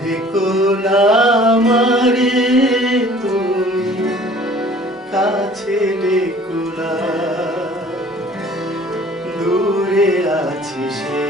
দেখো না মারে তুমি কাছে দেখো না। দূরে আছি সে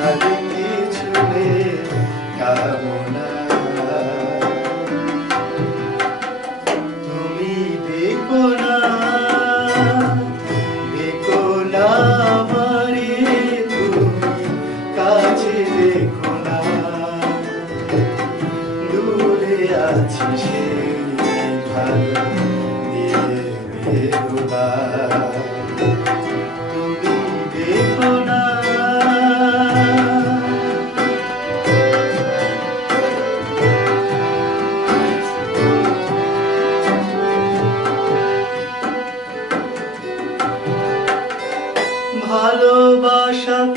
আর কিছু কামনা। তুমি দেখো না দেখো না আমারে, তুমি কাছে দেখো না। দূরে আছি সে ভালো দিয়ে বেরোবা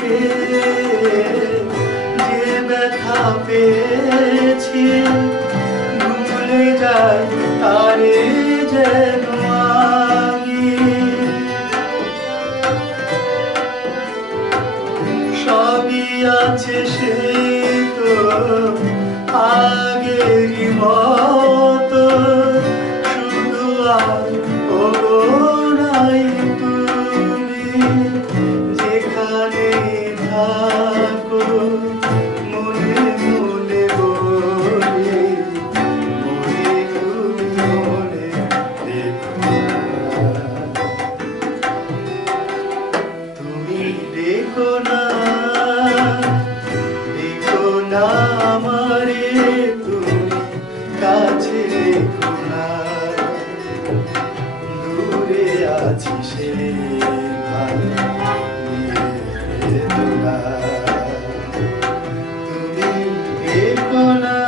পেয়ে যে ব্যথা পেয়েছি তারে যেন আমি সবই আছে সে তো আগেরই মতো শুধু আর নাই দেখো না দেখো না আমারে তুমি, কাছে দেখো না দূরে আছি সে। তুমি দেখো না